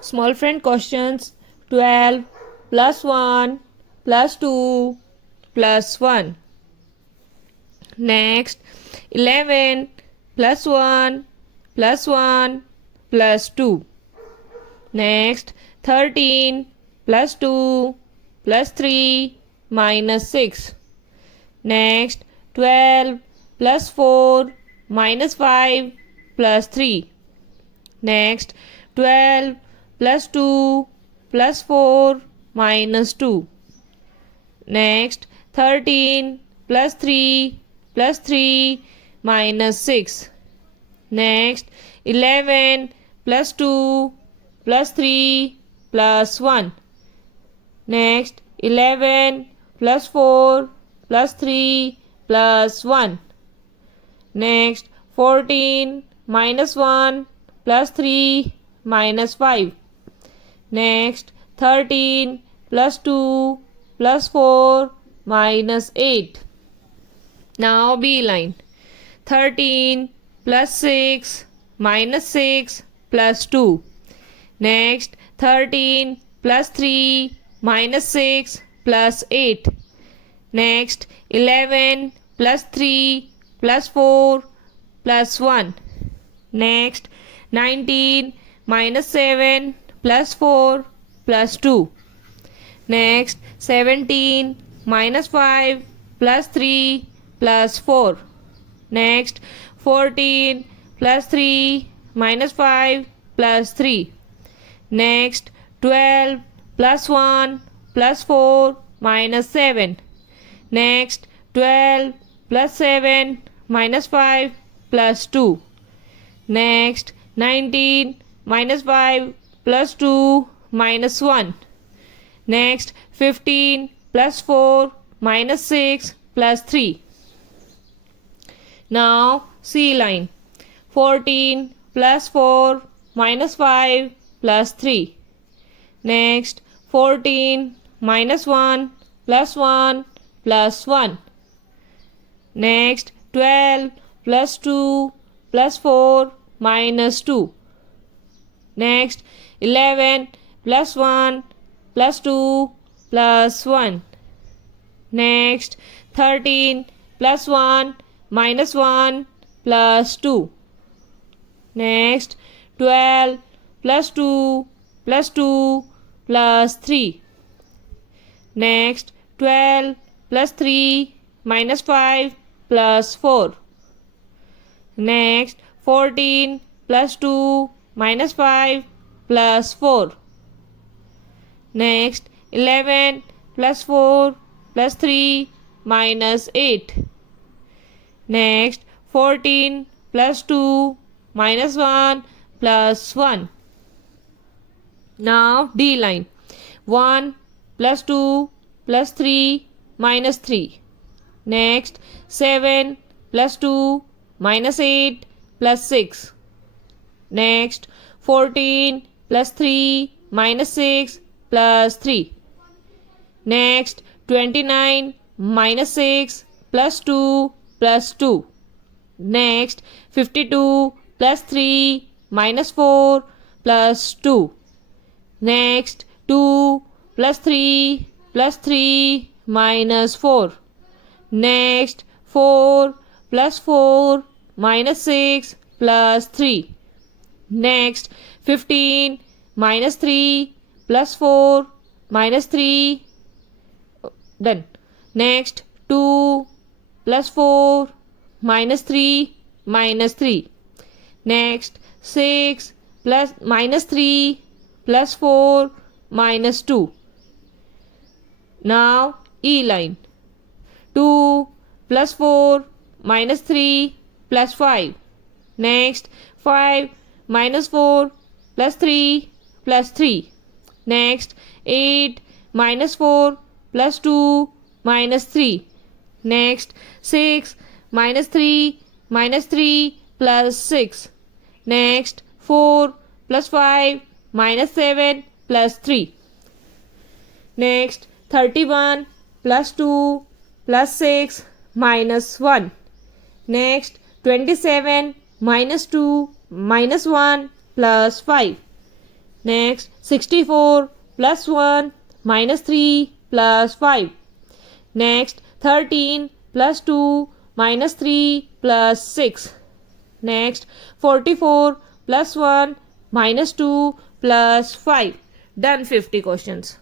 Small friend questions. 12 plus 1 plus 2 plus 1. Next, 11 plus 1 plus 1 plus 2. Next, 13 plus 2 plus 3 minus 6. Next, 12 plus 4 minus 5 plus 3. Next, 12 plus 2 plus 4 minus 2. Next, 13 plus 3 plus 3 minus 6. Next, 11 plus 2 plus 3 plus 1. Next, 11 plus 4 plus 3 plus 1. Next, 14 minus 1 plus 3 minus 5. Next, 13 plus 2 plus 4 minus 8. Now B line. 13 plus 6 minus 6 plus 2. Next, 13 plus 3 minus 6 plus 8. Next, 11 plus 3 plus 4 plus 1. Next, 19 minus 7 plus 4 plus 2. Next, 17 minus 5 plus 3 plus 4. Next, 14 plus 3 minus 5 plus 3. Next, 12 plus 1 plus 4 minus 7. Next, 12 plus 7 minus 5 plus 2. Next, 19 minus 5 plus 2 minus 1. Next, 15 plus 4 minus 6 plus 3. Now C line. 14 plus 4 minus 5 plus 3. Next, 14 minus 1 plus 1 plus 1. Next, 12 plus 2 plus 4 minus 2. Next, 11 plus 1 plus 2 plus 1. Next, 13 plus 1 minus 1 plus 2. Next, 12 plus 2 plus 2 plus 3. Next, 12 plus 3 minus 5 plus 4. Next, 14 plus 2 minus 5 plus 4. Next, 11 plus 4 plus 3 minus 8. Next, 14 plus 2 minus 1 plus 1. Now D line. 1 plus 2 plus 3 minus 3. Next, 7 plus 2 minus 8 plus 6. Next, 14 plus 3 minus 6 plus 3. Next, 29 minus 6 plus 2 plus 2. Next, 52 plus 3 minus 4 plus 2. Next, 2 plus 3 plus 3 minus 4. Next, 4 plus 4 minus 6 plus 3. Next, 15 minus 3 plus 4 minus 3. Done. Next, 2 plus 4 minus 3 minus 3. Next, 6 plus minus 3 plus 4 minus 2. Now E line. 2 plus 4 minus 3 plus 5. Next, 5 minus 4 plus 3 plus 3. Next, 8 minus 4 plus 2 minus 3. Next, 6 minus 3 minus 3 plus 6. Next, 4 plus 5 minus 7 plus 3. Next, 31 plus 2 plus 6 minus 1. Next, 27 minus 2 minus 1 plus 5. Next, 64 plus 1 minus 3 plus 5. Next, 13 plus 2 minus 3 plus 6. Next, 44 plus 1 minus 2 plus 5. Done 50 questions.